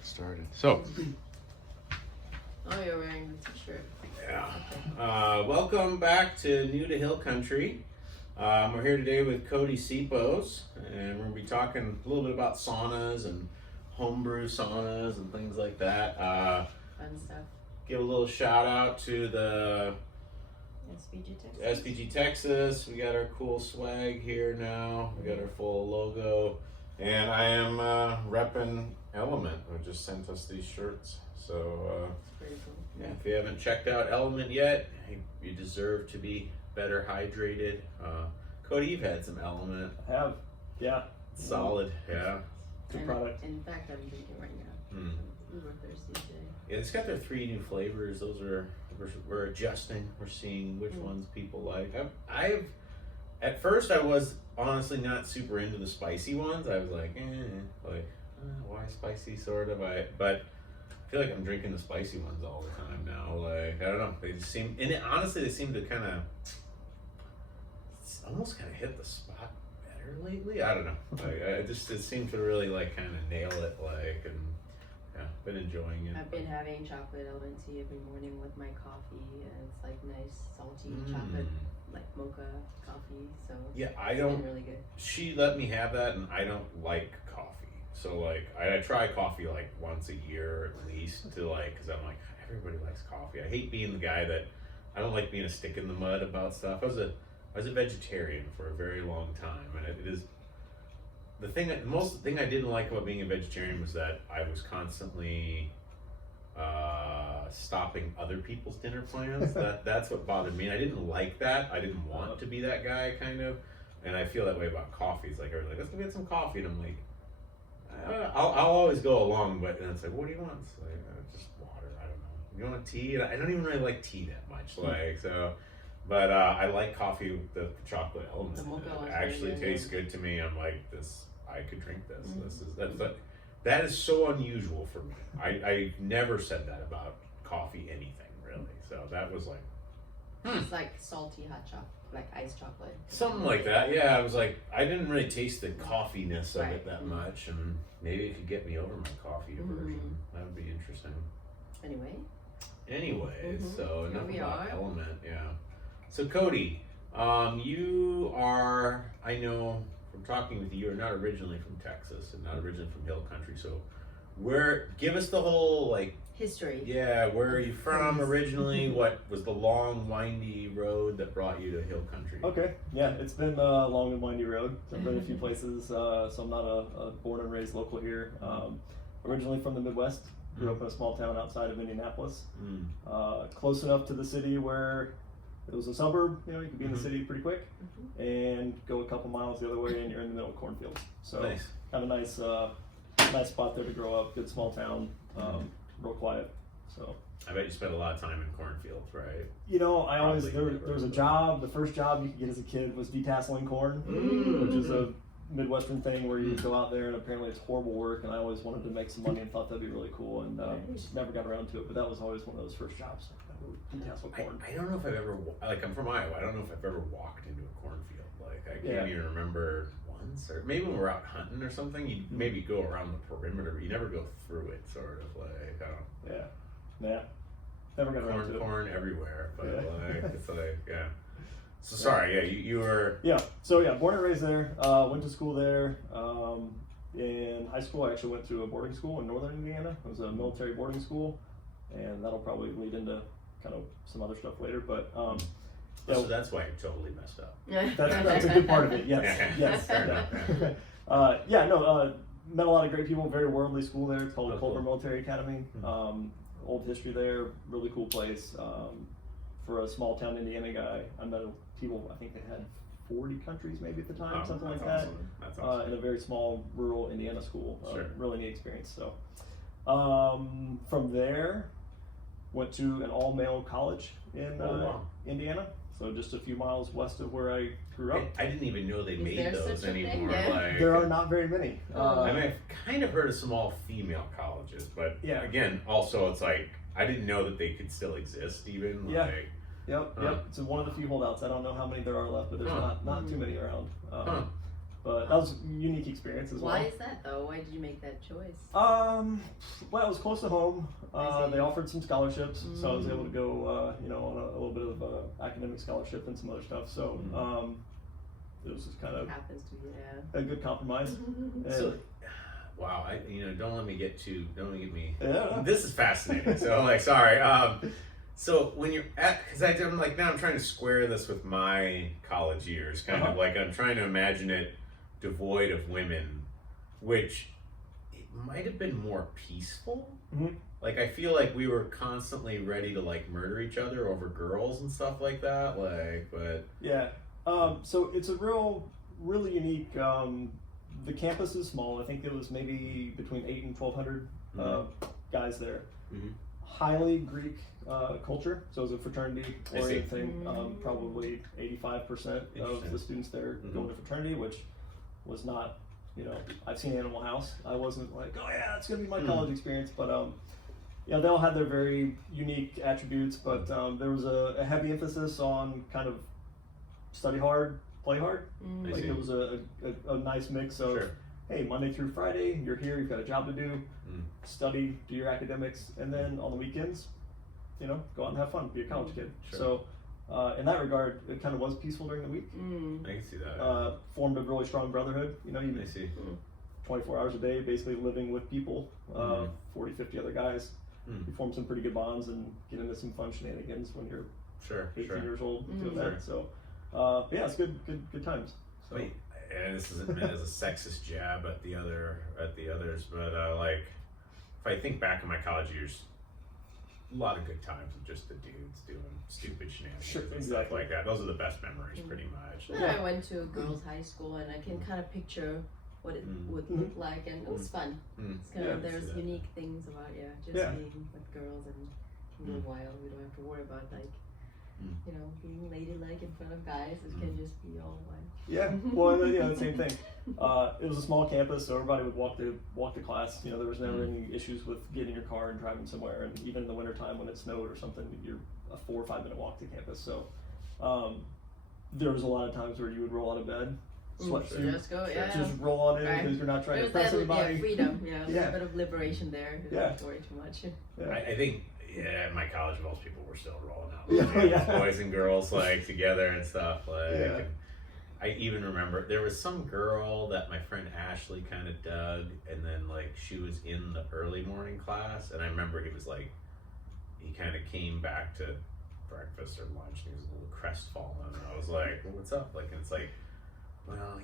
get started. So, Oh, you're wearing the t-shirt. yeah. Okay. Welcome back to New to Hill Country. We're here today with Cody Sipos, and we're going to be talking a little bit about saunas and homebrew saunas and things like that. Fun stuff. Give a little shout out to the SPG Texas. SPG Texas. We got our cool swag here now. We got our full logo. And I am repping Element, who just sent us these shirts. So, It's pretty cool. yeah, if you haven't checked out Element yet, you deserve to be better hydrated. Cody, you've had some Element. I have, yeah. Solid, yeah. Good product. In fact, I'm drinking right now. Mm. We were thirsty today. Yeah, it's got their 3 new flavors. Those are, we're adjusting. We're seeing which ones people like. I've at first I was honestly not super into the spicy ones. I was like, why spicy, sort of. But I feel like I'm drinking the spicy ones all the time now. Like, I don't know. They just seem, and honestly, they seem to kind of, almost kind of hit the spot better lately. I don't know. Like, it seemed to really like kind of nail it. Like, and yeah, been enjoying it. I've been having chocolate almond tea every morning with my coffee, and it's like nice salty chocolate, like mocha coffee. So Yeah, I it's don't. been really good. She let me have that, and I don't like coffee. So like, I try coffee like once a year at least to like, because I'm like, everybody likes coffee. I hate being the guy that, I don't like being a stick in the mud about stuff. I was a vegetarian for a very long time, and it is the thing. Most thing I didn't like about being a vegetarian was that I was constantly stopping other people's dinner plans. That's what bothered me. And I didn't like that. I didn't want to be that guy, kind of. And I feel that way about coffee. It's like, everyone's like, let's go get some coffee, and I'm like, I'll always go along, but then it's like, what do you want? It's like, just water. I don't know. You want tea? I don't even really like tea that much. Like, so, but I like coffee with the chocolate element. The mocha It one's actually very good, tastes good to me. I'm like, this. I could drink this. That is so unusual for me. I never said that about coffee anything really. So that was like, It's like salty hot chocolate, like iced chocolate. something like that. Yeah, I was like, I didn't really taste the coffeeness of it Right. that much, and maybe it could get me over my coffee aversion. That would be interesting. Anyways, so Here enough we about are. Element. Yeah. So Cody, you are, I know from talking with you, you're not originally from Texas and not originally from Hill Country. So give us the whole like, History. yeah, where are you from originally? What was the long, windy road that brought you to Hill Country? Okay, yeah, it's been a long and windy road. So I've been a few places, so I'm not a born and raised local here. Originally from the Midwest, grew up in a small town outside of Indianapolis. Close enough to the city where it was a suburb, you know, you could be in the city pretty quick, and go a couple miles the other way and you're in the middle of cornfields. So Nice. have a nice spot there to grow up, good small town, real quiet, so. I bet you spent a lot of time in cornfields, right? You know, I always, Probably there was a job, the first job you could get as a kid was detasseling corn, which is a Midwestern thing where you go out there and apparently it's horrible work, and I always wanted to make some money and thought that'd be really cool, and just never got around to it, but that was always one of those first jobs, detassel corn. I don't know if I've ever, like, I'm from Iowa, I don't know if I've ever walked into a cornfield. Like, I can't even remember once, or maybe when we're out hunting or something, you maybe go around the perimeter, but you never go through it, sort of, like, I don't know. Yeah, never got around to it. Corn everywhere, but like, it's like, yeah. So sorry, yeah, you were. Yeah, so yeah, born and raised there, went to school there. In high school, I actually went to a boarding school in northern Indiana. It was a military boarding school, and that'll probably lead into kind of some other stuff later, but yeah. So that's why you're totally messed up. That's a good part of it, yes, yes. Fair enough. Met a lot of great people, very worldly school there. It's called Culver Cool. Military Academy. Old history there, really cool place. For a small town Indiana guy, I met people, I think they had 40 countries maybe at the time, something like that. Awesome. That's awesome. In a very small rural Indiana school. Sure. Really neat experience. So from there, went to an all-male college in Indiana. So just a few miles west of where I grew up. I didn't even know they Is made there those such a thing? anymore. Yeah. Like, There are not very many. I mean, I've kind of heard of some all-female colleges, but Yeah. again, also it's like, I didn't know that they could still exist even. Yeah. Like, Yep. It's one of the few holdouts. I don't know how many there are left, but there's not too many around. But that was a unique experience as well. Why is that though? Why did you make that choice? Well, it was close to home. I see. They offered some scholarships, so I was able to go, on a little bit of academic scholarship and some other stuff. So it was just kind of Happens to be, a good compromise. And, So, wow, don't let me get me. yeah. This is fascinating. So, like, sorry. So when you're because I'm like now I'm trying to square this with my college years, kind of like I'm trying to imagine it devoid of women, which it might have been more peaceful. Mhm. Like I feel like we were constantly ready to like murder each other over girls and stuff like that. Like, but Yeah. So it's a really unique. The campus is small. I think it was maybe between 800 and 1,200 guys there. Mhm. Highly Greek culture. So it was a fraternity I see. oriented thing. Probably 85% of Interesting. the students there go to fraternity, which was not. I've seen Animal House. I wasn't like, oh yeah, it's gonna be my college experience. But they all had their very unique attributes. But there was a heavy emphasis on kind of study hard, play hard. I Like see. it was a nice mix of, Sure. hey, Monday through Friday, you're here, you've got a job to do, study, do your academics, and then on the weekends, go out and have fun, be a college kid. Sure. So in that regard, it kind of was peaceful during the week. I can see that. Formed a really strong brotherhood. I see. 24 hours a day, basically living with people, 40, 50 other guys. You form some pretty good bonds and get into some fun shenanigans when you're Sure. 18 years old. Doing Sure. that. So yeah, it's good times. So. Wait, and this isn't meant as a sexist jab at the others, but like if I think back in my college years, a lot of good times with just the dudes doing stupid shenanigans Sure, and stuff exactly. like that. Those are the best memories, pretty much. Yeah, I went to a girls' high school and I can kind of picture what it would look like, and it was fun. It's kind of, there's unique things about just being with girls and being wild. We don't have to worry about like being ladylike in front of guys. It can just be all wild. Yeah, well, the same thing. It was a small campus, so everybody would walk to class. There was never any issues with getting your car and driving somewhere. And even in the wintertime when it snowed or something, you're a 4 or 5 minute walk to campus. So there was a lot of times where you would roll out of bed, sweatsuit, Just go, just roll on in because you're not trying to impress anybody. Freedom, a little bit of liberation there. You don't Yeah. have to worry too much. I think at my college, most people were still rolling out, Yeah. boys and girls like together and stuff. Like, Yeah. and I even remember there was some girl that my friend Ashley kind of dug, and then like she was in the early morning class, and I remember he was like, he kind of came back to breakfast or lunch, and he was a little crestfallen, and I was like, well, what's up? Like, and it's like, well,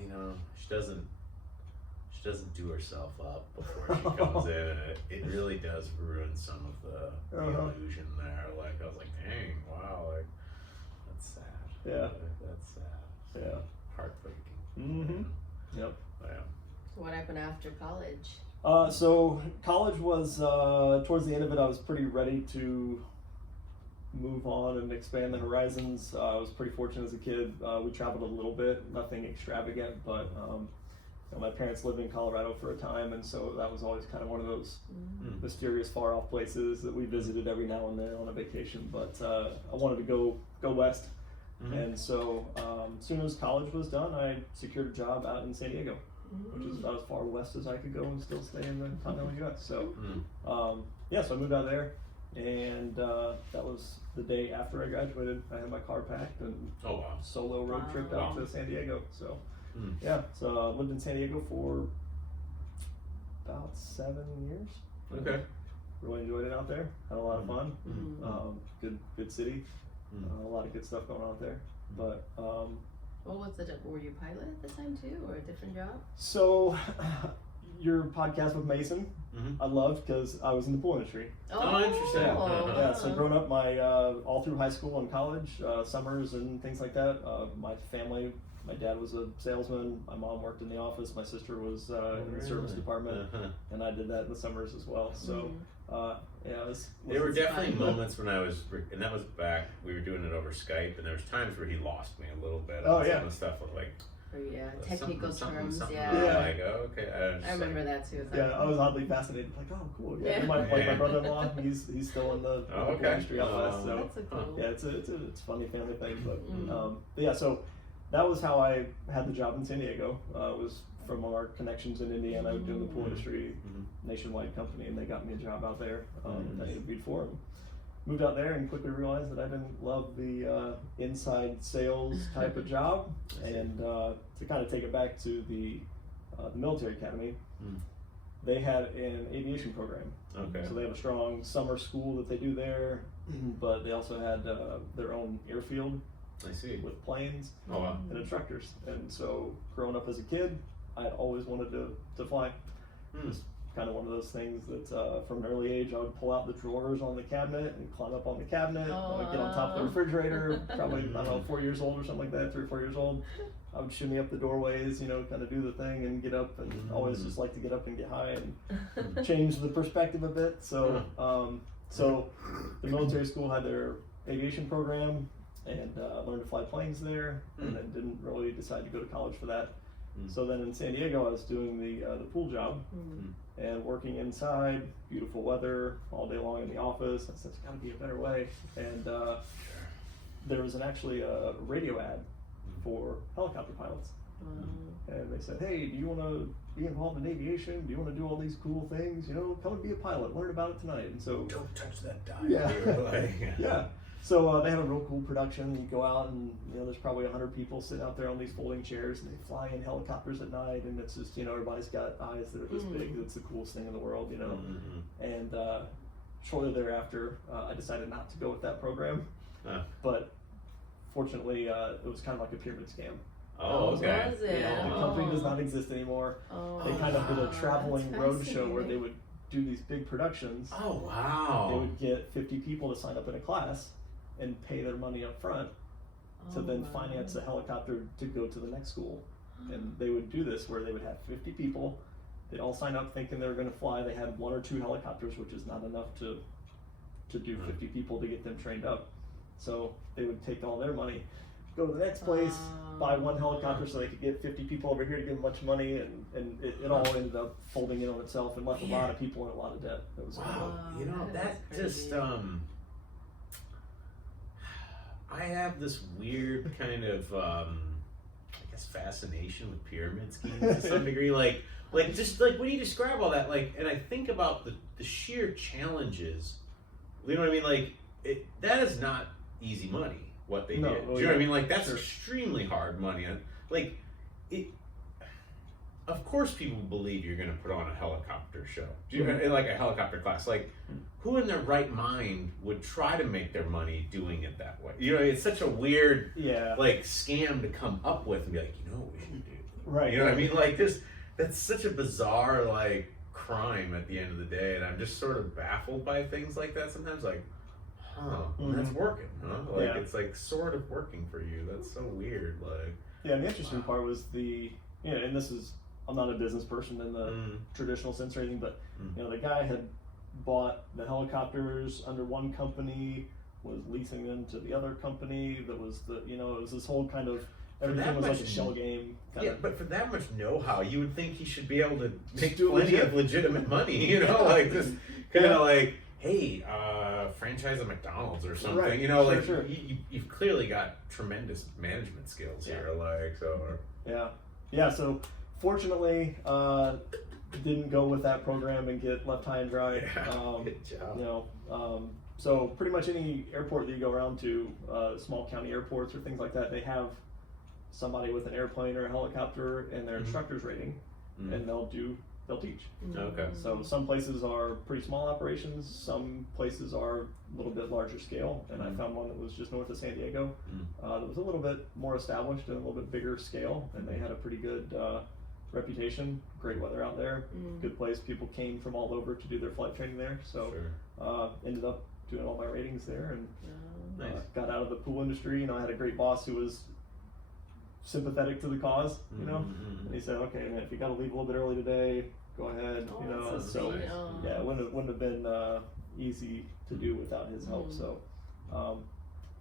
she doesn't do herself up before she comes in, and it really does ruin some of the illusion there. Like, I was like, dang, wow, like, that's sad. Yeah. That's sad. Yeah. Heartbreaking. Yep. Yeah. So what happened after college? So college was towards the end of it. I was pretty ready to move on and expand the horizons. I was pretty fortunate as a kid. We traveled a little bit, nothing extravagant, but my parents lived in Colorado for a time, and so that was always kind of one of those mysterious, far-off places that we visited every now and then on a vacation. But I wanted to go west, and so as soon as college was done, I secured a job out in San Diego, which is about as far west as I could go and still stay in the continental U.S. So so I moved out there. And that was the day after I graduated. I had my car packed and solo road trip out to San Diego. So so I lived in San Diego for about 7 years. Okay. Really enjoyed it out there. Had a lot of fun. Good city. A lot of good stuff going on out there. But what was the job? Were you a pilot at the time too, or a different job? so your podcast with Mason, I loved because I was in the pool industry. Oh, interesting. Yeah, so growing up, my all through high school and college, summers and things like that, my family, my dad was a salesman, my mom worked in the office, my sister was in the service department, and I did that in the summers as well. So there were definitely moments when I was, and that was back, we were doing it over Skype, and there was times where he lost me a little bit. Oh, on yeah. some of the stuff with like, Technical terms, something yeah. Like, oh, okay. I remember that too. Yeah, I was oddly fascinated. Like, oh, cool. Yeah, my brother-in-law, he's still in the pool industry out west. So That's a cool. yeah, it's a funny family thing. But yeah, so that was how I had the job in San Diego. Was from our connections in Indiana doing the pool industry, nationwide company, and they got me a job out there that I interviewed for. And moved out there and quickly realized that I didn't love the inside sales type of job. And to kind of take it back to the military academy, they had an aviation program. Okay. So they have a strong summer school that they do there, but they also had their own airfield. I see. With planes and instructors. And so growing up as a kid, I had always wanted to fly. Just kind of one of those things that from an early age I would pull out the drawers on the cabinet and climb up on the cabinet. I would get on top of the refrigerator, probably, I don't know, 4 years old or something like that, 3 or 4 years old. I would shimmy up the doorways, kind of do the thing and get up, and always just like to get up and get high and change the perspective a bit. So, so the military school had their aviation program, and learned to fly planes there, and then didn't really decide to go to college for that. So then in San Diego, I was doing the pool job and working inside, beautiful weather, all day long in the office. I said, there's got to be a better way. And there was actually a radio ad for helicopter pilots. And they said, hey, do you want to be involved in aviation? Do you want to do all these cool things? Come and be a pilot, learn about it tonight. And so, don't touch that dial. Yeah. Yeah. So they have a real cool production. You go out and there's probably 100 people sitting out there on these folding chairs, and they fly in helicopters at night, and it's just everybody's got eyes that are this big. It's the coolest thing in the world, And shortly thereafter, I decided not to go with that program, but fortunately, it was kind of like a pyramid scam. Oh, okay. Was it? The company does not exist anymore. They kind of did a traveling road show where they would do these big productions. Oh, wow. They would get 50 people to sign up in a class and pay their money up front to then finance a helicopter to go to the next school. And they would do this where they would have 50 people. They'd all sign up thinking they were going to fly. They had 1 or 2 helicopters, which is not enough to do 50 people to get them trained up. So they would take all their money, go to the next place, buy 1 helicopter so they could get 50 people over here to give them much money, and it all ended up folding in on itself and left a lot of people in a lot of debt. It was that just I have this weird kind of I guess fascination with pyramid schemes to some degree, like just like when you describe all that, and I think about the sheer challenges, you know what I mean, that is not easy money what they did. Do you know what I mean? That's extremely hard money, and of course people believe you're going to put on a helicopter show, in a helicopter class. Who in their right mind would try to make their money doing it that way? It's such a weird scam to come up with and be like, what we should do. Right. You know what I mean? That's such a bizarre crime at the end of the day, and I'm just sort of baffled by things like that sometimes. That's working, huh? It's sort of working for you. That's so weird. Yeah, and the interesting part was and this is, I'm not a business person in the traditional sense or anything, but the guy had bought the helicopters under one company, was leasing them to the other company. That was it was this whole kind of, everything was like a shell game. But for that much know-how, you would think he should be able to make plenty of legitimate money. Just kind of hey, franchise a McDonald's or something. Right. Sure. You've clearly got tremendous management skills here. So fortunately, didn't go with that program and get left high and dry. Good job. So pretty much any airport that you go around to, small county airports or things like that, they have somebody with an airplane or a helicopter and their instructor's rating, and they'll teach. Okay. So some places are pretty small operations, some places are a little bit larger scale, and I found one that was just north of San Diego that was a little bit more established and a little bit bigger scale, and they had a pretty good reputation, great weather out there, good place. People came from all over to do their flight training there, so ended up doing all my ratings there, and got out of the pool industry. I had a great boss who was sympathetic to the cause, and he said, okay, man, if you got to leave a little bit early today, go ahead. So it wouldn't have been easy to do without his help. So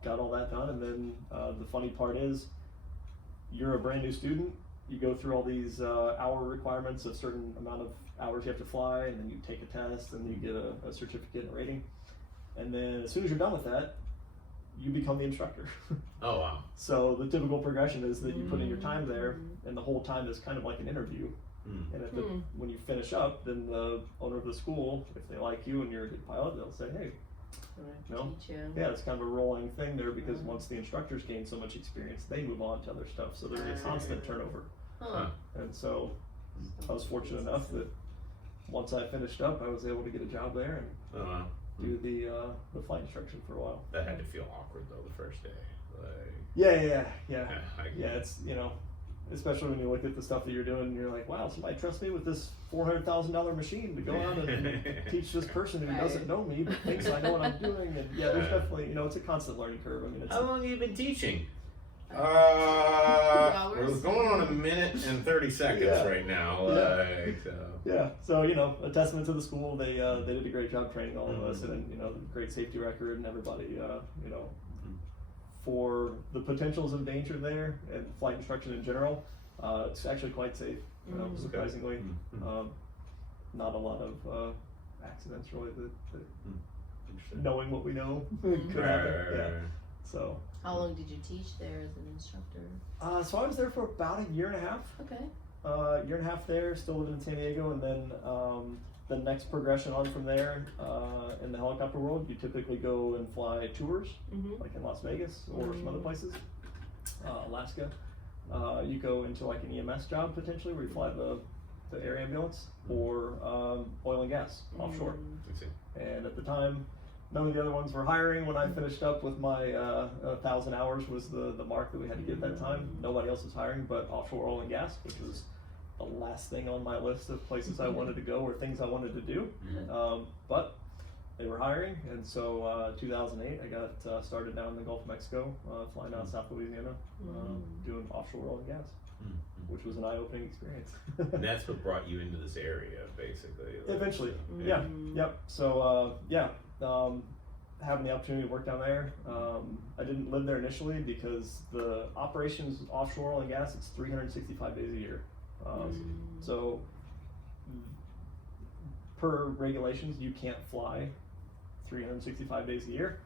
got all that done, and then the funny part is, you're a brand new student. You go through all these hour requirements, a certain amount of hours you have to fly, and then you take a test, and you get a certificate and a rating. And then as soon as you're done with that, you become the instructor. Oh wow. So the typical progression is that you put in your time there, and the whole time is kind of like an interview. And at when you finish up, then the owner of the school, if they like you and you're a good pilot, they'll say, hey, yeah, it's kind of a rolling thing there, because once the instructors gain so much experience, they move on to other stuff. So there's a constant turnover. And so I was fortunate enough that once I finished up, I was able to get a job there and do the flight instruction for a while. That had to feel awkward though the first day. Like, yeah. It's, you know, especially when you look at the stuff that you're doing, and you're like, wow, somebody trusts me with this $400,000 machine to go out and teach this person who doesn't know me but thinks I know what I'm doing. And yeah, there's definitely, you know, it's a constant learning curve. I mean, it's how long have you been teaching? We're Hours. going on 1 minute and 30 seconds right now. So you know, a testament to the school. They did a great job training all of us, and then, you know, great safety record and everybody. You know, for the potentials of danger there and flight instruction in general, it's actually quite safe. You know, surprisingly, not a lot of accidents really. That knowing what we know could happen. Yeah. So. How long did you teach there as an instructor? So I was there for about a year and a half. Okay. Year and a half there, still living in San Diego, and then the next progression on from there, in the helicopter world, you typically go and fly tours, like in Las Vegas or some other places, Alaska. You go into like an EMS job potentially, where you fly the air ambulance, or oil and gas offshore. And at the time, none of the other ones were hiring. When I finished up with my 1,000 hours was the mark that we had to get at that time. Nobody else was hiring but offshore oil and gas, which was the last thing on my list of places I wanted to go or things I wanted to do. But they were hiring, and so 2008 I got started down in the Gulf of Mexico, flying out of South Louisiana, doing offshore oil and gas, which was an eye-opening experience. And that's what brought you into this area, basically. Eventually, yep. So having the opportunity to work down there, I didn't live there initially because the operations offshore oil and gas, it's 365 days a year. So per regulations, you can't fly 365 days a year,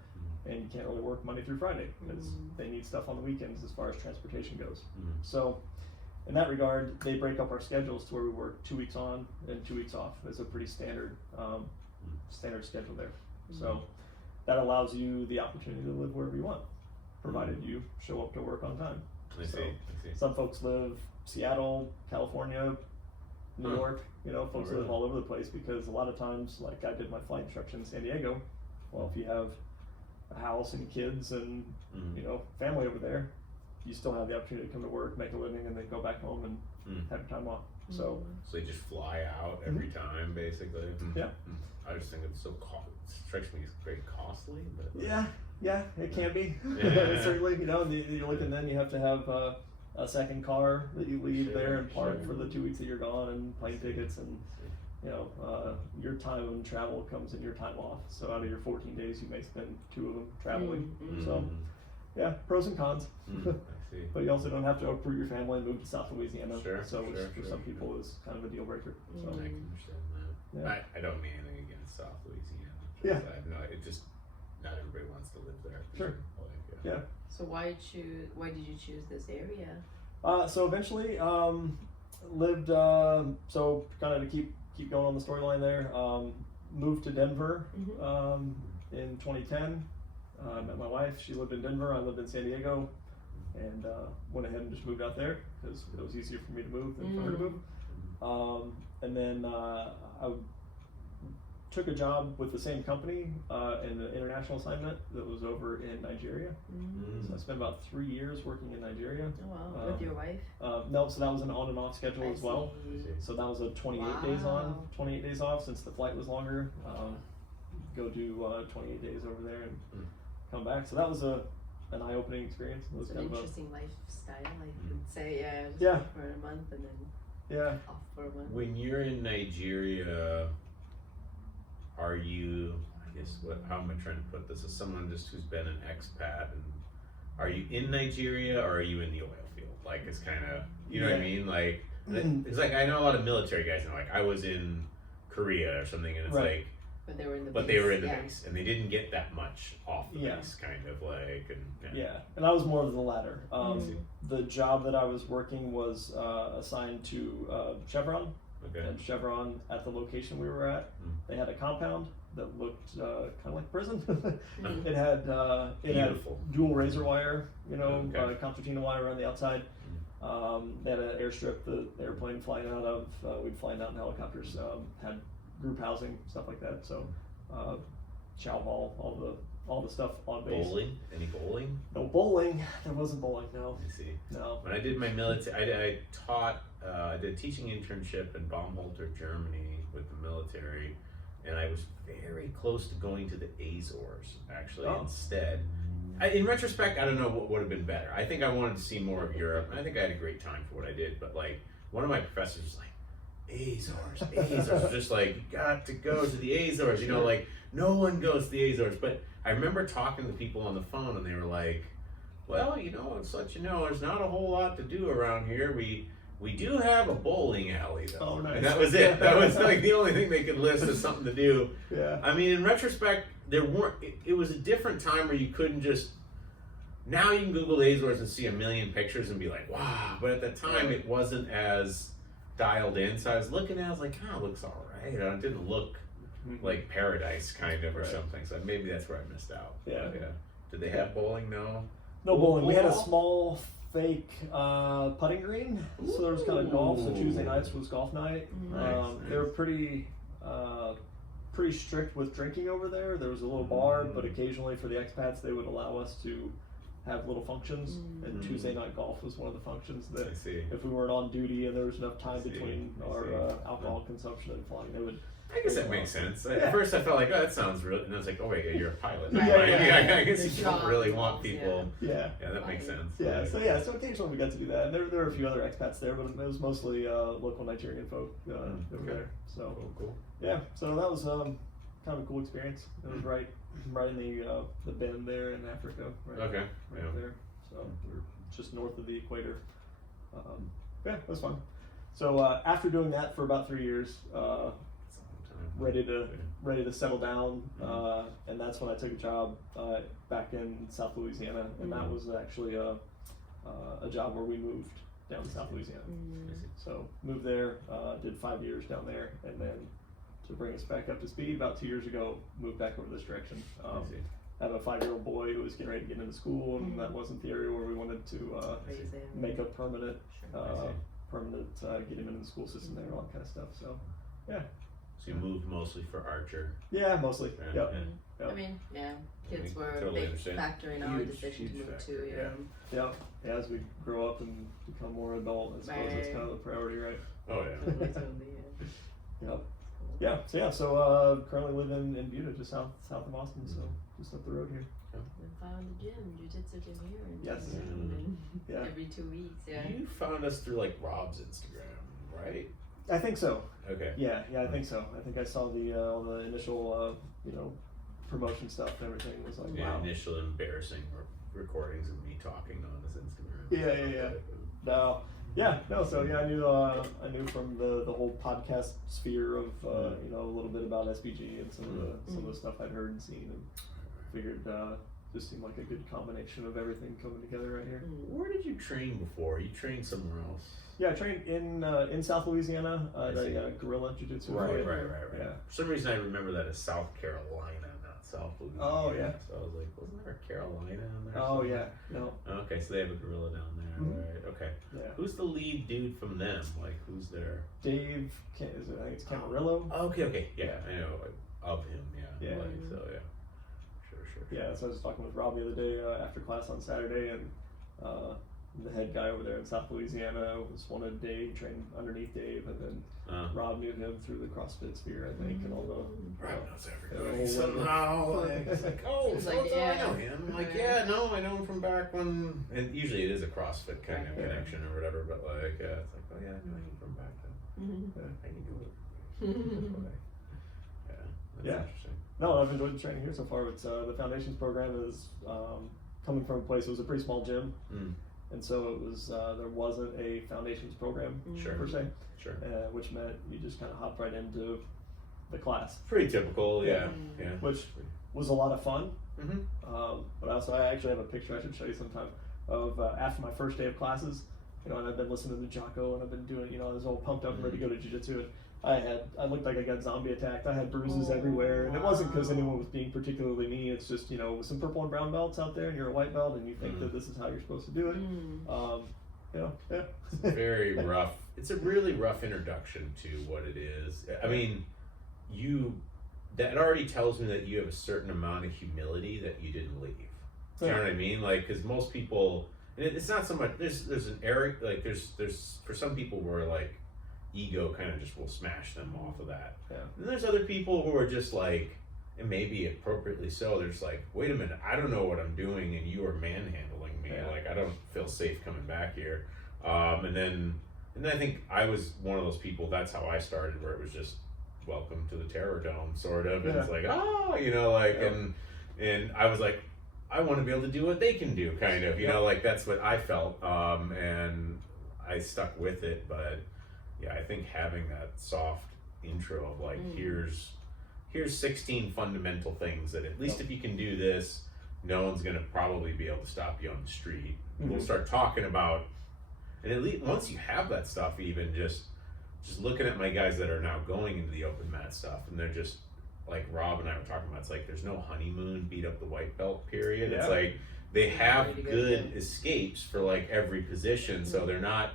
and you can't really work Monday through Friday because they need stuff on the weekends as far as transportation goes. So in that regard, they break up our schedules to where we work 2 weeks on and 2 weeks off. It's a pretty standard schedule there. So that allows you the opportunity to live wherever you want, provided you show up to work on time. I see. Some folks live Seattle, California, New York, you know, folks live all over the place, because a lot of times, like I did my flight instruction in San Diego, well, if you have a house and kids and, you know, family over there, you still have the opportunity to come to work, make a living, and then go back home and have your time off. So they just fly out every time, basically. Yeah. I just think it's so it strikes me as very costly, but yeah, it can be. Certainly, you know, you're looking, then you have to have a second car that you leave there and park for the 2 weeks that you're gone, and plane tickets, and you know, your time and travel comes in your time off. So out of your 14 days, you may spend 2 of them traveling. So yeah, pros and cons. But you also don't have to uproot your family and move to South Louisiana. So which for some people is kind of a deal breaker. So I can understand that. Yeah. I don't mean anything against South Louisiana. Yeah. It just, not everybody wants to live there. Sure. Yeah. So why did you choose this area? So eventually, lived, so kind of to keep going on the storyline there, moved to Denver in 2010. Met my wife. She lived in Denver. I lived in San Diego, and went ahead and just moved out there because it was easier for me to move than for her to move. And then I took a job with the same company in an international assignment that was over in Nigeria. So I spent about 3 years working in Nigeria. Oh wow, with your wife? No, so that was an on and off schedule as well. So that was a 28 days on, 28 days off, since the flight was longer. Go do 28 days over there and come back. So that was an eye-opening experience. It was an kind interesting lifestyle, I would say. Yeah. Work for a month and then off for a month. When you're in Nigeria, are you, I guess, how am I trying to put this, as someone just who's been an expat, and are you in Nigeria or are you in the oil field? Like, it's kind of, you know what I mean? Like, it's like, I know a lot of military guys, you know, like I was in Korea or something, and it's like, But they were in the but base. they were in the base, and they didn't get that much off the base, kind of like, and and I was more of the latter. The job that I was working was assigned to Chevron, and Chevron at the location we were at, they had a compound that looked kind of like prison. It had dual razor wire, concertina wire around the outside. They had an airstrip the airplane flying out of. We'd fly out in helicopters. Had group housing, stuff like that. So, chow hall, all the stuff on base. Bowling? Any bowling? No bowling. There wasn't bowling. No. I see. No. When I did my military, I taught. I did a teaching internship in Baumholter, Germany, with the military, and I was very close to going to the Azores actually instead. In retrospect, I don't know what would have been better. I think I wanted to see more of Europe, and I think I had a great time for what I did. But like, one of my professors was like, Azores, just like, you got to go to the Azores, like, no one goes to the Azores. But I remember talking to people on the phone, and they were like, well, it's let you know, there's not a whole lot to do around here. We do have a bowling alley, though. Oh, nice. And that was it. That was like the only thing they could list as something to do. Yeah. I mean, in retrospect, there weren't, it was a different time where you couldn't just, now you can Google the Azores and see a million pictures and be like, wow. But at the time, it wasn't as dialed in. So I was looking at it, I was like, it looks all right. It didn't look like paradise kind of or something. So maybe that's where I missed out. Yeah. Did they have bowling? No. No bowling. We had a small fake putting green. So there was kind of golf. So Tuesday nights was golf night. Nice. They were pretty strict with drinking over there. There was a little bar, but occasionally for the expats they would allow us to have little functions, and Tuesday night golf was one of the functions that if we weren't on duty and there was enough time between our alcohol consumption and flying, they would. I guess that makes sense. At first I felt like, that sounds real, and I was like, oh wait, you're a pilot. Yeah. I guess you don't really want people. Yeah, that makes sense. Yeah, so occasionally we got to do that, and there were a few other expats there, but it was mostly local Nigerian folk that were there. So cool. Yeah, so that was kind of a cool experience. It was right in the bend there in Africa. Right there. So we were just north of the equator. It was fun. So after doing that for about 3 years, ready to settle down, and that's when I took a job back in South Louisiana, and that was actually a job where we moved down to South Louisiana. So moved there, did 5 years down there, and then to bring us back up to speed, about 2 years ago, moved back over this direction. I have a 5-year-old boy who was getting ready to get into school, and that wasn't the area where we wanted to make a permanent, get him into the school system there, all that kind of stuff. So, yeah. So you moved mostly for Archer? Yeah, mostly. Yep. I mean, kids were a big factor in our decision to move too. Yeah, as we grow up and become more adult, I suppose that's kind of the priority, right? Oh yeah. So currently live in Buda, just south of Austin, so just up the road here. We found a gym, jiu-jitsu gym here. Yes. Every 2 weeks, You found us through like Rob's Instagram, right? I think so. Okay. Yeah, I think so. I think I saw all the initial, promotion stuff and everything. Was like, wow. Initial embarrassing recordings of me talking on his Instagram. Yeah. So I knew from the whole podcast sphere of a little bit about SBG and some of the stuff I'd heard and seen, and figured just seemed like a good combination of everything coming together right here. Where did you train before? You trained somewhere else? Yeah, I trained in South Louisiana, guerrilla jiu-jitsu. Right. Yeah. For some reason I remember that as South Carolina, not South Louisiana. Oh, yeah. So I was like, wasn't there a Carolina in there? Oh, yeah. No. Okay, so they have a guerrilla down there. Right. Okay. Yeah. Who's the lead dude from them? Like, who's there? Dave, I think it's Camarillo. Okay. Yeah, I know of him, yeah. So, yeah. Sure. Yeah, so I was talking with Rob the other day after class on Saturday, and the head guy over there in South Louisiana wanted Dave, trained underneath Dave, and then Rob knew him through the CrossFit sphere, I think, and all the... Rob knows everybody somehow. It's like, I know him. I'm like, I know him from back when... And usually it is a CrossFit kind of connection or whatever, but like, it's like, I know him from back then. I can do it. That's interesting. No, I've enjoyed the training here so far. It's the Foundations program is coming from a place, it was a pretty small gym. And so it was there wasn't a Foundations program per se, which meant you just kind of hopped right into the class. Pretty typical, yeah. Which was a lot of fun. Mm-hmm. But also, I actually have a picture I should show you sometime of after my first day of classes. You know, and I've been listening to Jocko, and I've been doing, I was all pumped up and ready to go to jiu-jitsu. And I looked like I got zombie attacked. I had bruises everywhere, and it wasn't because anyone was being particularly mean. It's just, with some purple and brown belts out there, and you're a white belt, and you think that this is how you're supposed to do it. It's very rough. It's a really rough introduction to what it is. I mean, that already tells me that you have a certain amount of humility that you didn't leave. Do you know what I mean? Like, because most people, and it's not so much. There's an area, like there's for some people where like ego kind of just will smash them off of that. Yeah. And there's other people who are just like, and maybe appropriately so, they're just like, wait a minute, I don't know what I'm doing, and you are manhandling me. Like, I don't feel safe coming back here. And then I think I was one of those people. That's how I started, where it was just welcome to the Terror Dome, sort of. And it's like, and I was like, I want to be able to do what they can do, kind of. Like that's what I felt, and I stuck with it. But yeah, I think having that soft intro of like, here's 16 fundamental things that at least if you can do this, no one's gonna probably be able to stop you on the street. We'll start talking about, and at least once you have that stuff, even just looking at my guys that are now going into the open mat stuff, and they're just like Rob and I were talking about, it's like there's no honeymoon beat up the white belt period. It's like they have good escapes for like every position, so they're not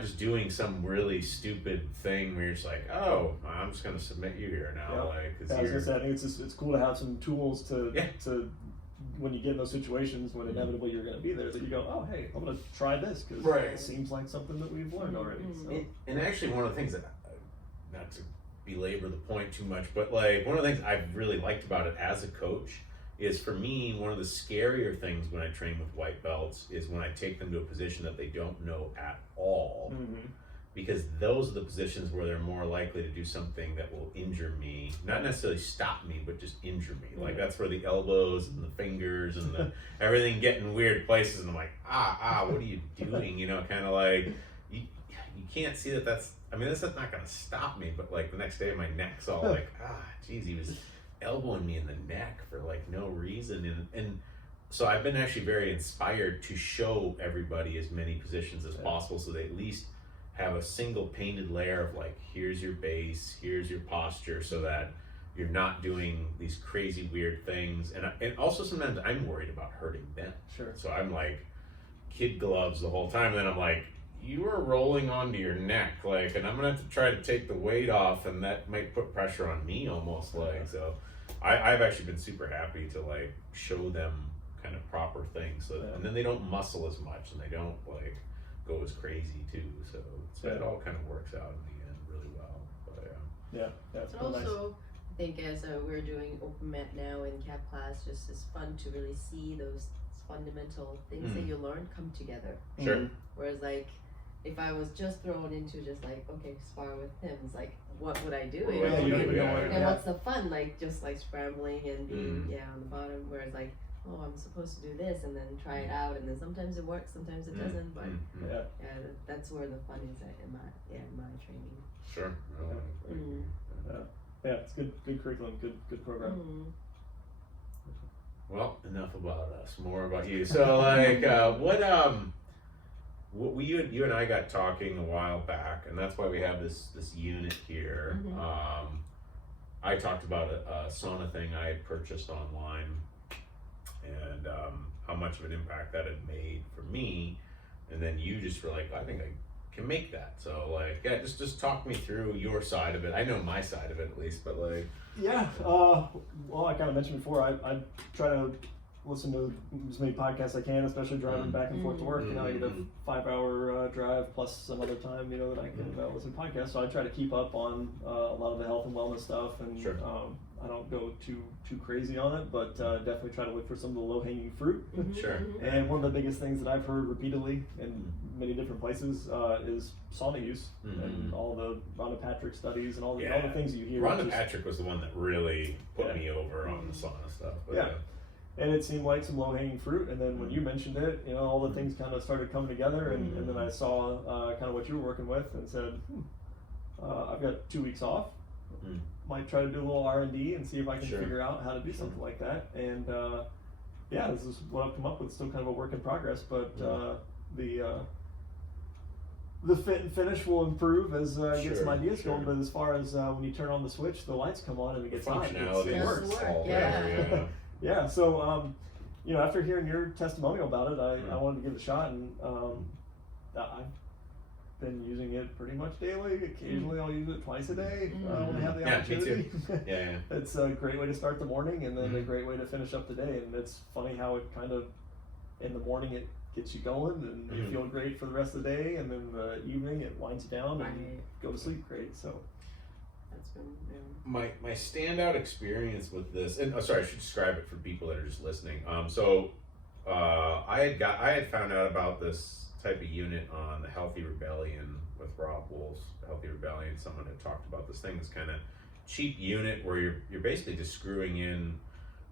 just doing some really stupid thing where you're just like, oh, I'm just gonna submit you here now. Like, I was gonna say, I think it's cool to have some tools to when you get in those situations when inevitably you're going to be there, that you go, oh, hey, I'm going to try this because it seems like something that we've learned already. So. And actually, one of the things that, not to belabor the point too much, but like one of the things I've really liked about it as a coach is, for me, one of the scarier things when I train with white belts is when I take them to a position that they don't know at all. Because those are the positions where they're more likely to do something that will injure me, not necessarily stop me, but just injure me. Like that's where the elbows and the fingers and the everything get in weird places, and I'm like, what are you doing? Kind of like you can't see that. That's not gonna stop me, but like the next day my neck's all like, geez, he was elbowing me in the neck for like no reason, and so I've been actually very inspired to show everybody as many positions as possible, so they at least have a single painted layer of like, here's your base, here's your posture, so that you're not doing these crazy weird things. And also sometimes I'm worried about hurting them. Sure. So I'm like kid gloves the whole time, and then I'm like, you are rolling onto your neck, like, and I'm gonna have to try to take the weight off, and that might put pressure on me almost, like. So I've actually been super happy to like show them kind of proper things, so and then they don't muscle as much, and they don't like go as crazy too, so it all kind of works out in the end really well. But it's also nice. I think as we're doing open mat now in cap class, just it's fun to really see those fundamental things that you learn come together. Sure. Whereas like if I was just thrown into just like, okay, spar with him, it's like, what would I do? And what's the fun? Like just like scrambling and being on the bottom, whereas like, oh, I'm supposed to do this, and then try it out, and then sometimes it works, sometimes it doesn't, but that's where the fun is in my training. Sure. It's good curriculum, good program. Well, enough about us, more about you. So like, what you and I got talking a while back, and that's why we have this unit here. I talked about a sauna thing I had purchased online, and how much of an impact that had made for me, and then you just were like, I think I can make that. So like, just talk me through your side of it. I know my side of it at least, but like, well, I kind of mentioned before, I try to listen to as many podcasts I can, especially driving back and forth to work. I get a 5-hour drive plus some other time, that I can listen to podcasts. So I try to keep up on a lot of the health and wellness stuff, and I don't go too crazy on it, but definitely try to look for some of the low-hanging fruit. Sure. And one of the biggest things that I've heard repeatedly in many different places is sauna use, and all the Rhonda Patrick studies and all the things you hear. Rhonda Patrick was the one that really put me over on the sauna stuff. But and it seemed like some low-hanging fruit, and then when you mentioned it, all the things kind of started coming together, and then I saw kind of what you were working with and said, I've got 2 weeks off. might try to do a little R&D and see if I can Sure. figure out how to do something like that. And yeah, this is what I've come up with. Still kind of a work in progress, but the fit and finish will improve as I get some ideas going. But as far as when you turn on the switch, the lights come on and it gets hot. Functionality It works. all Yeah. there, yeah. Yeah. So you know, after hearing your testimonial about it, I wanted to give it a shot, and I've been using it pretty much daily. Occasionally, I'll use it twice a day when I have the opportunity. Me too. Yeah. It's a great way to start the morning, and then a great way to finish up the day. And it's funny how it kind of, in the morning, it gets you going, and you feel great for the rest of the day, and then the evening, it winds you down, and you go to sleep great. So that's been my standout experience with this, and sorry, I should describe it for people that are just listening. So I had found out about this type of unit on the Healthy Rebellion with Rob Wolf's Healthy Rebellion. Someone had talked about this thing, this kind of cheap unit where you're basically just screwing in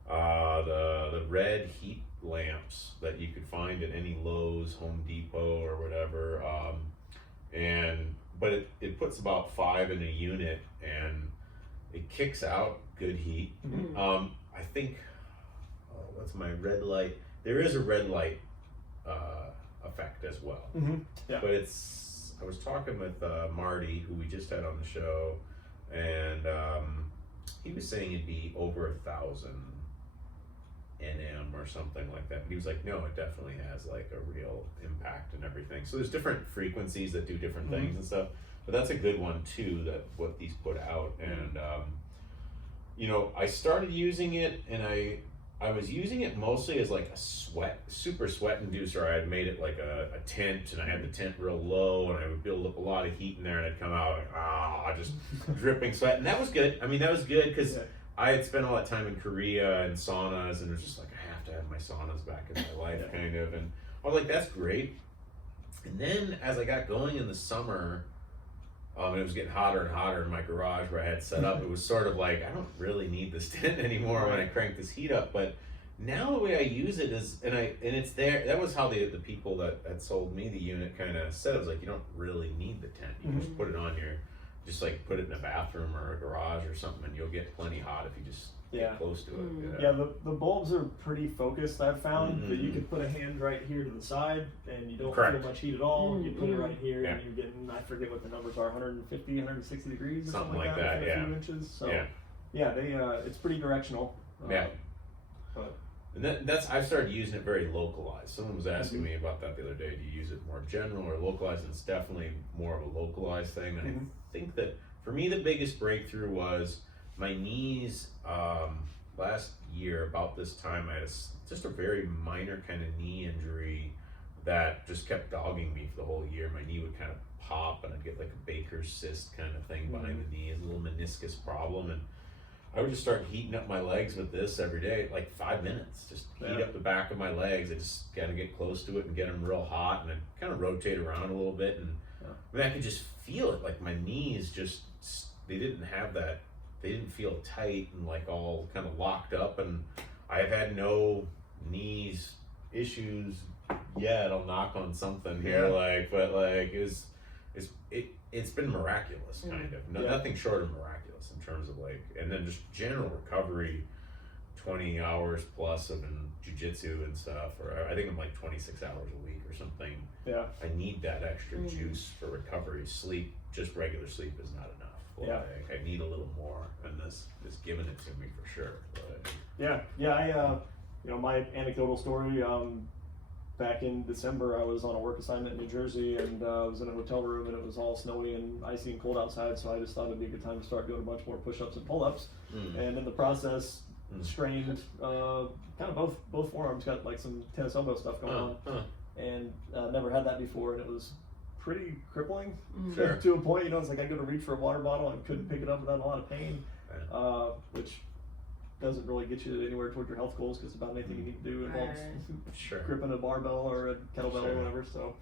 the red heat lamps that you could find at any Lowe's, Home Depot, or whatever, but it puts about 5 in a unit, and it kicks out good heat. I think what's my red light? There is a red light effect as well. Yeah. But I was talking with Marty, who we just had on the show, and he was saying it'd be over 1,000 NM or something like that. But he was like, no, it definitely has like a real impact and everything. So there's different frequencies that do different things and stuff. But that's a good one too, that what these put out. And you know, I started using it, and I was using it mostly as like a super sweat inducer. I had made it like a tent, and I had the tent real low, and I would build up a lot of heat in there, and I'd come out like, just dripping sweat. And that was good. I mean, that was good because I had spent all that time in Korea and saunas, and it was just like, I have to have my saunas back in my life, kind of. And I was like, that's great. And then as I got going in the summer, and it was getting hotter and hotter in my garage where I had set up, it was sort of like, I don't really need this tent anymore when I crank this heat up. But now the way I use it is, and it's there, that was how the people that had sold me the unit kind of said. It was like, you don't really need the tent. You just put it on just like put it in a bathroom or a garage or something, and you'll get plenty hot if you just get close to it. Yeah, the bulbs are pretty focused. I've found that you could put a hand right here to the side, and you don't feel much heat at all. You put it right here, and you're getting, I forget what the numbers are, 150, 160 degrees or something like that for a few inches. So they it's pretty directional. But and I've started using it very localized. Someone was asking me about that the other day. Do you use it more general or localized? And it's definitely more of a localized thing. And I think that for me, the biggest breakthrough was my knees. Last year, about this time, I had just a very minor kind of knee injury that just kept dogging me for the whole year. My knee would kind of pop, and I'd get like a Baker's cyst kind of thing behind the knee, a little meniscus problem. And I would just start heating up my legs with this every day, like 5 minutes. Just heat up the back of my legs. I just kind of get close to it and get them real hot, and I'd kind of rotate around a little bit. And I mean, I could just feel it. Like my knees they didn't have that. They didn't feel tight and like all kind of locked up. And I have had no knees issues yet. I'll knock on something here, but it's been miraculous, kind of. Nothing short of miraculous in terms of like, and then just general recovery, 20 hours plus of jiu-jitsu and stuff, or I think I'm like 26 hours a week or something. I need that extra juice for recovery. Sleep, just regular sleep, is not enough. Like, I need a little more, and this is giving it to me for sure. But I my anecdotal story, back in December, I was on a work assignment in New Jersey, and I was in a hotel room, and it was all snowy and icy and cold outside, so I just thought it'd be a good time to start doing a bunch more push-ups and pull-ups. And in the process, strained kind of both forearms, got like some tennis elbow stuff going on, and never had that before, and it was pretty crippling to a point. It's like I go to reach for a water bottle and couldn't pick it up without a lot of pain, which doesn't really get you anywhere toward your health goals, because about anything you need to do involves gripping a barbell or a kettlebell or whatever. So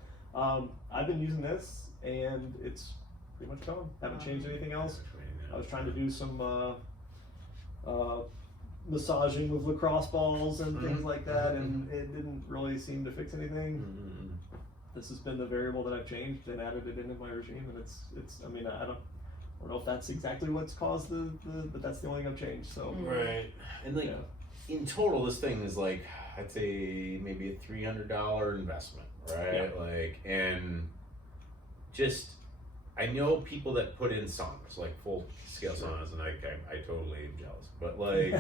I've been using this, and it's pretty much gone. Haven't changed anything else. I was trying to do some massaging with lacrosse balls and things like that, and it didn't really seem to fix anything. This has been the variable that I've changed and added it into my regime, and it's I mean, I don't know if that's exactly what's caused but that's the only thing I've changed. So Right. And like in total, this thing is like, I'd say maybe a $300 investment, right? Yeah. Like, and just, I know people that put in saunas, like full scale saunas, and I totally am jealous. But like,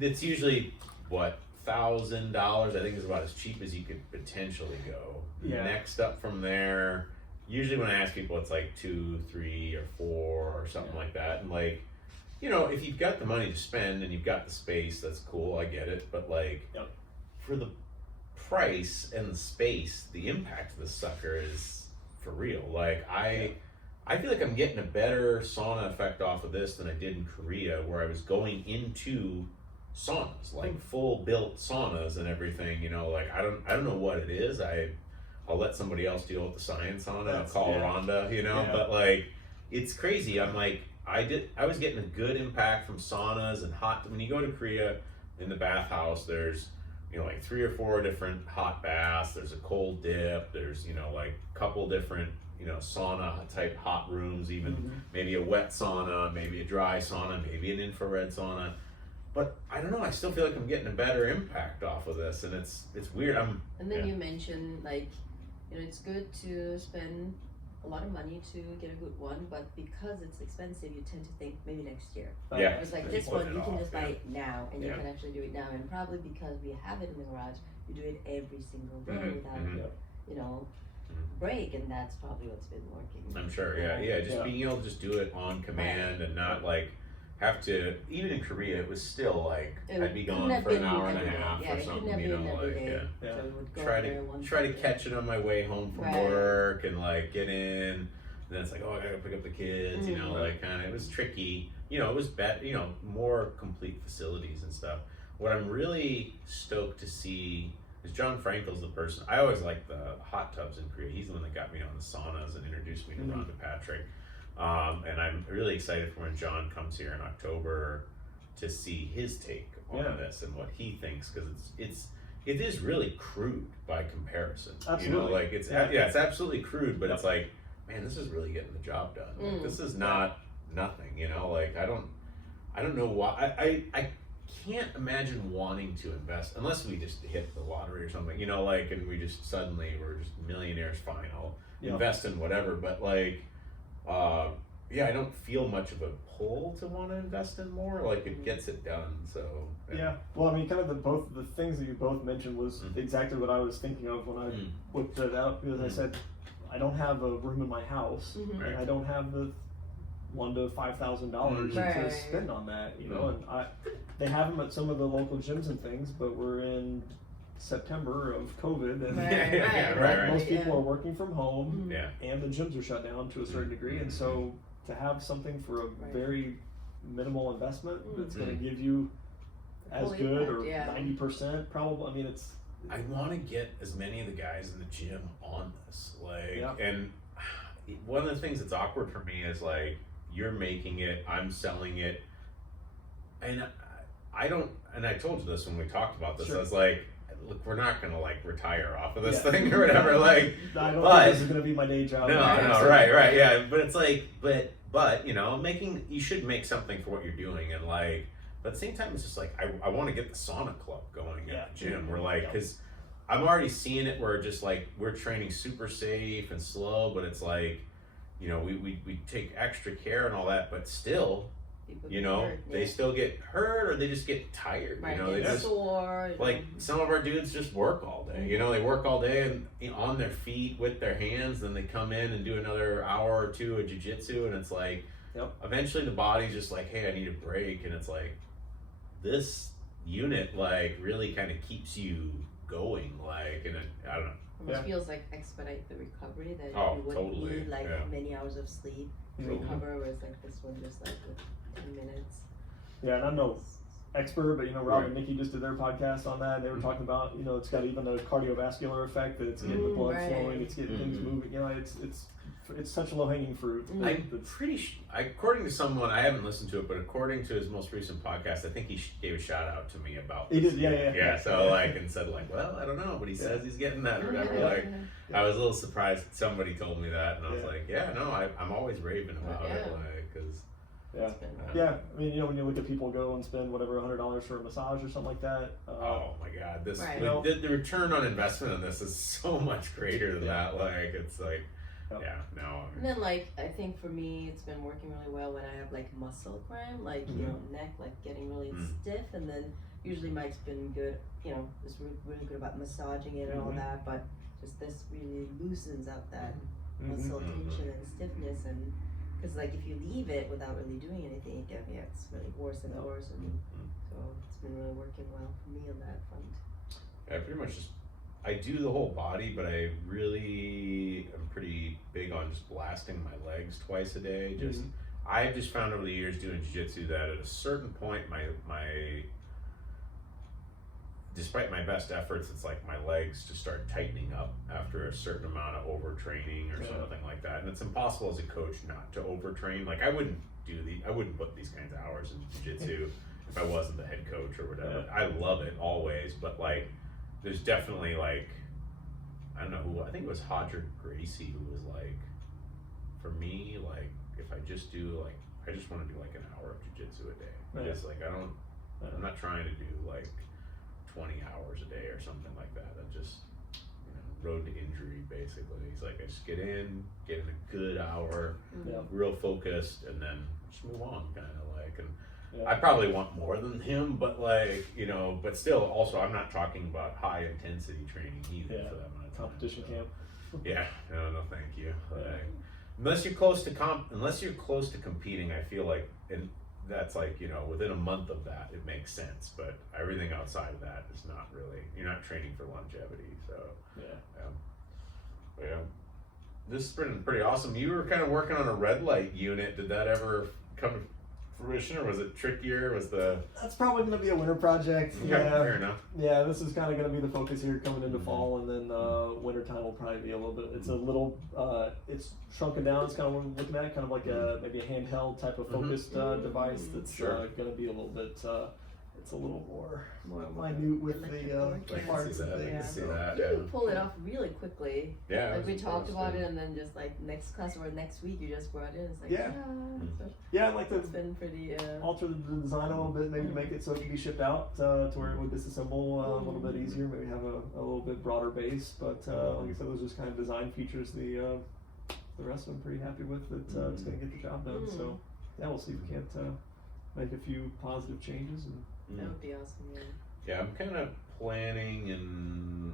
it's usually what, $1,000, I think is about as cheap as you could potentially go. Yeah. Next up from there, usually when I ask people, it's like 2, 3, or 4 or something like that. And like, you know, if you've got the money to spend and you've got the space, that's cool, I get it. But like, for the price and the space, the impact of this sucker is for real. Like, I feel like I'm getting a better sauna effect off of this than I did in Korea, where I was going into saunas, like full built saunas and everything, you know, like I don't know what it is. I'll let somebody else deal with the science on it. I'll call Rhonda, you know, but like, it's crazy. I'm like, I was getting a good impact from saunas and when you go to Korea, in the bathhouse, there's, you know, like 3 or 4 different hot baths, there's a cold dip, there's, you know, like a couple different, you know, sauna type hot rooms, even maybe a wet sauna, maybe a dry sauna, maybe an infrared sauna. But I don't know, I still feel like I'm getting a better impact off of this, and it's weird. And then you mentioned, like, you know, it's good to spend a lot of money to get a good one, but because it's expensive, you tend to think maybe next year. Yeah. It's like this one, you can just buy it now, and you can actually do it now. And probably because we have it in the garage, you do it every single day without, you know, break, and that's probably what's been working. I'm sure, just being able to just do it on command and not like have to, even in Korea, it was still like, I'd be gone for an hour and a half or something, you know, like, try to catch it on my way home from work and like get in, and then it's like, oh, I gotta pick up the kids, you know, like kind of, it was tricky, you know, it was better, you know, more complete facilities and stuff. What I'm really stoked to see is John Frankel's the person, I always liked the hot tubs in Korea. He's the one that got me on the saunas and introduced me to Rhonda Patrick. And I'm really excited for when John comes here in October to see his take on this and what he thinks, because it is really crude by comparison. Absolutely. You know, like it's it's absolutely crude, but it's like, man, this is really getting the job done. Like, this is not nothing. You know, like I don't know why I can't imagine wanting to invest unless we just hit the lottery or something. You know, like, and we just suddenly we're just millionaires. Fine, I'll invest in whatever. But like. I don't feel much of a pull to want to invest in more. Like, it gets it done. So well, I mean, kind of the things that you both mentioned was exactly what I was thinking of when I whipped it out, because I said I don't have a room in my house, and I don't have the $1,000 to $5,000 to spend on that, you know. And they have them at some of the local gyms and things, but we're in September of COVID, and most people are working from home, and the gyms are shut down to a certain degree, and so to have something for a very minimal investment that's going to give you as good or 90% probably. I mean, I want to get as many of the guys in the gym on this, like, and one of the things that's awkward for me is like, you're making it, I'm selling it, and I don't. And I told you this when we talked about this. I was like, look, we're not gonna like retire off of this thing or whatever. Like, I don't think this is gonna be my day job. No, right, yeah. But it's like, but you know, you should make something for what you're doing, and like, but at the same time, it's just like I want to get the sauna club going at the gym. We're like, because I'm already seeing it where just like we're training super safe and slow, but it's like, you know, we take extra care and all that, but still. You know, they still get hurt or they just get tired. You know, they just sore. Like some of our dudes just work all day. You know, they work all day and on their feet with their hands. Then they come in and do another hour or two of jiu-jitsu, and it's like, eventually the body's just like, hey, I need a break, and it's like, this unit like really kind of keeps you going. Like, and I don't know. Almost feels like expedite the recovery, that you wouldn't need like many hours of sleep to recover, whereas like this one just like with 10 minutes. Yeah, and I'm no expert, but you know, Rob and Nikki just did their podcast on that, and they were talking about, you know, it's got even a cardiovascular effect, that it's getting the blood flowing, it's getting things moving, you know, it's it's such low hanging fruit. I'm pretty according to someone, I haven't listened to it, but according to his most recent podcast, I think he gave a shout out to me about this. He did, yeah. So like, and said like, well, I don't know, but he says he's getting that or whatever. Like, I was a little surprised that somebody told me that, and I was like, yeah, no, I'm always raving about it, like, because. Yeah. I mean, when you look at people go and spend whatever $100 for a massage or something like that. Oh my God, this the return on investment on this is so much greater than that. Like, it's like, And then like, I think for me, it's been working really well when I have like muscle cramp, like you know, neck like getting really stiff, and then usually Mike's been good, you know, is really good about massaging it and all that, but just this really loosens up that muscle tension and stiffness and. Because like if you leave it without really doing anything, it's really worse and worse, and so it's been really working well for me on that front. I pretty much I do the whole body, but I really am pretty big on just blasting my legs twice a day. I've just found over the years doing jiu-jitsu that at a certain point, my despite my best efforts, it's like my legs just start tightening up after a certain amount of overtraining or something like that. And it's impossible as a coach not to overtrain. Like I wouldn't put these kinds of hours in jiu-jitsu if I wasn't the head coach or whatever. I love it always, but like there's definitely like, I don't know who, I think it was Hodger Gracie who was like, for me, like if I just do like, I just want to do like an hour of jiu-jitsu a day. Just like I'm not trying to do like 20 hours a day or something like that. That just, road to injury basically. He's like, I just get in a good hour, real focused, and then just move on, kind of like. And I probably want more than him, but like, but still, also, I'm not talking about high intensity training either for that amount of time. Competition camp. No, thank you. Like, unless you're close to competing, I feel like, and that's like, within a month of that, it makes sense. But everything outside of that is not really, you're not training for longevity. So, this has been pretty awesome. You were kind of working on a red light unit. Did that ever come to fruition, or was it trickier? That's probably going to be a winter project. Fair enough. Yeah, this is kind of going to be the focus here coming into fall, and then winter time will probably be a little bit. It's a little, it's shrunken down. It's kind of what we're looking at, kind of like maybe a handheld type of focused device that's going to be a little bit. It's a little more minute with the parts and things. You can pull it off really quickly. Yeah. Like we talked about it, and then just like next class or next week, you just brought it. It's like I'd like to it's been pretty alter the design a little bit, maybe to make it so it can be shipped out to where it would disassemble a little bit easier. Maybe have a little bit broader base, but like I said, those are just kind of design features. The rest I'm pretty happy with. It's going to get the job done. So we'll see if we can't make a few positive changes and. That would be awesome, Yeah, I'm kind of planning in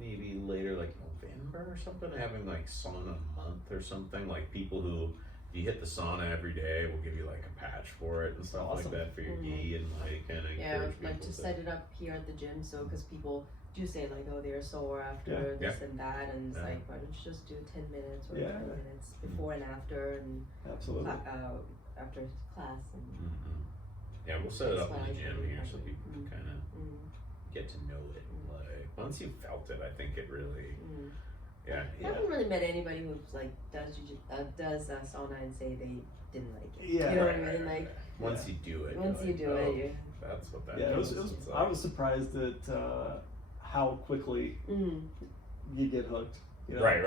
maybe later, like November or something, having like sauna month or something. Like people who, if you hit the sauna every day, will give you like a patch for it and stuff like that for your gi and like kind of encourage people. Like to set it up here at the gym, so because people do say like, oh, they're sore after this and that, and it's like, why don't you just do 10 minutes or 20 minutes before and after, and after class and. Yeah, we'll set it up in the gym here so people can kind of get to know it. Like once you've felt it, I think it really, I haven't really met anybody who's like does sauna and say they didn't like it. Yeah, you know what I mean? Like once you do it. Once you do it, that's what that is. Like. I was surprised at how quickly you get hooked. Right.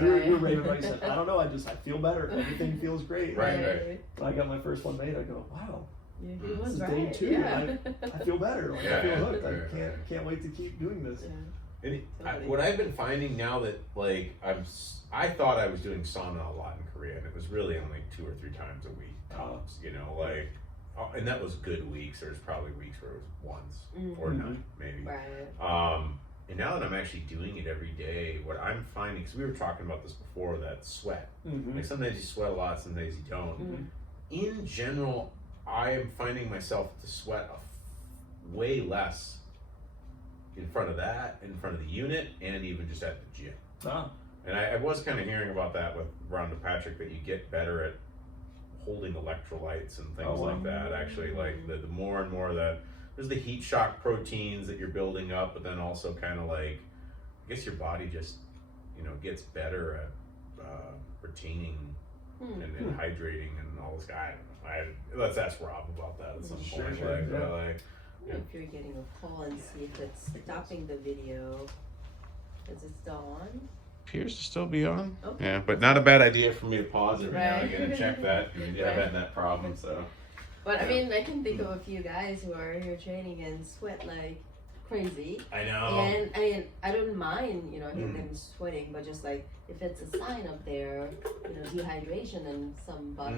You're raving about. You said, I don't know. I feel better. Everything feels great. Right. When I got my first one made, I go, wow. Yeah, this is day 2. Yeah. I feel better. Like, I feel hooked. I can't wait to keep doing this. And what I've been finding now that like I thought I was doing sauna a lot in Korea, and it was really only 2 or 3 times a week tops. And that was good weeks. There's probably weeks where it was once or none, maybe. Right. And now that I'm actually doing it every day, what I'm finding, because we were talking about this before, that sweat. Like sometimes you sweat a lot, sometimes you don't. In general, I am finding myself to sweat way less in front of the unit, and even just at the gym. And I was kind of hearing about that with Rhonda Patrick, that you get better at holding electrolytes and things like that. Actually, like the more and more that there's the heat shock proteins that you're building up, but then also kind of like, I guess your body just, gets better at retaining and hydrating and all this. I don't know. Let's ask Rob about that at some point. If you're getting a call and see if it's stopping the video. Is it still on? Appears to still be on. Okay. Yeah, but not a bad idea for me to pause it right now Right. again and check that. We have had that problem, so. But I mean, I can think of a few guys who are here training and sweat like crazy. I know. And I don't mind, them sweating, but just like if it's a sign up there, dehydration and some body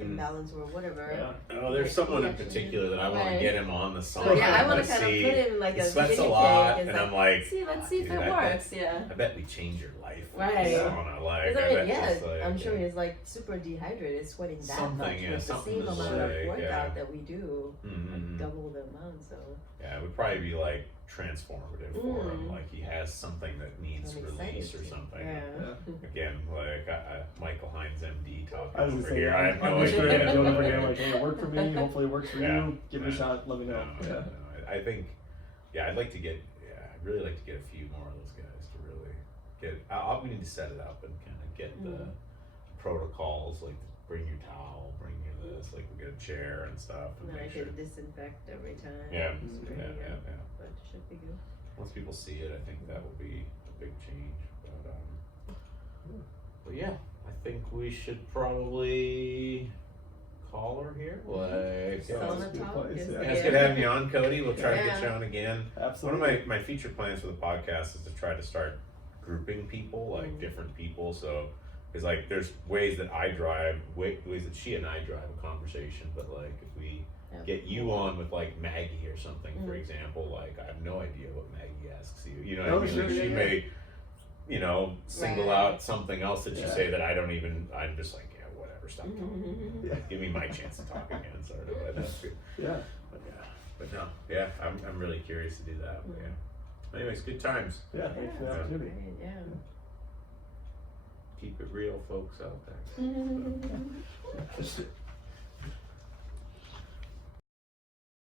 imbalance or whatever. Yeah. Oh, there's someone in particular that I want to get him on the sauna. So yeah, I want to Let's kind of see. put him like He a sweats a guinea lot, pig and I'm like, let's see if dude, it works. Yeah. I bet we change your life with Right. the sauna. Like, Because I bet yeah, just, like, I'm sure he's like super dehydrated, sweating that Something, much yeah, with the something same to amount say, of workout yeah. that we do, like double the amount. So yeah, it would probably be like transformative for him. Like he has something that needs I'm release excited or to. something. Yeah. Again, like Michael Hines, MD, talking I was over gonna say, here. I have no I'm just ready to idea. do it over here. Like, hey, it worked for me. Hopefully, it works for Yeah. you. Give it a shot. Let me know. No, I think, I'd like to get. I'd really like to get a few more of those guys to really get. We need to set it up and kind of get the protocols, like bring your towel, bring your this, like we get a chair and stuff, and And then I make sure. can disinfect every time. Yeah, Spray, yeah. But it should be good. Once people see it, I think that will be a big change. But yeah, I think we should probably call her here. Like, Sauna that's a good talk place, is yeah. it's good having you on, Cody. We'll try to get you Yeah. on again. Absolutely. One of my future plans for the podcast is to try to start grouping people, like different people. So, because like there's ways that I drive, ways that she and I drive a conversation. But like if we get you on with like Maggie or something, for example, like I have no idea what Maggie asks you. You know what I mean? Sure, Like, she yeah. may, single Right. out something else that you Yeah. say that I don't even. I'm just like, yeah, whatever. Stop talking. Yeah. Give me my chance to talk again, sort of. But that's good. Yeah. But no, yeah, I'm really curious to do that. But yeah. Anyways, good times. Yeah. Thanks for the opportunity. Great, yeah. Keep it real, folks out there.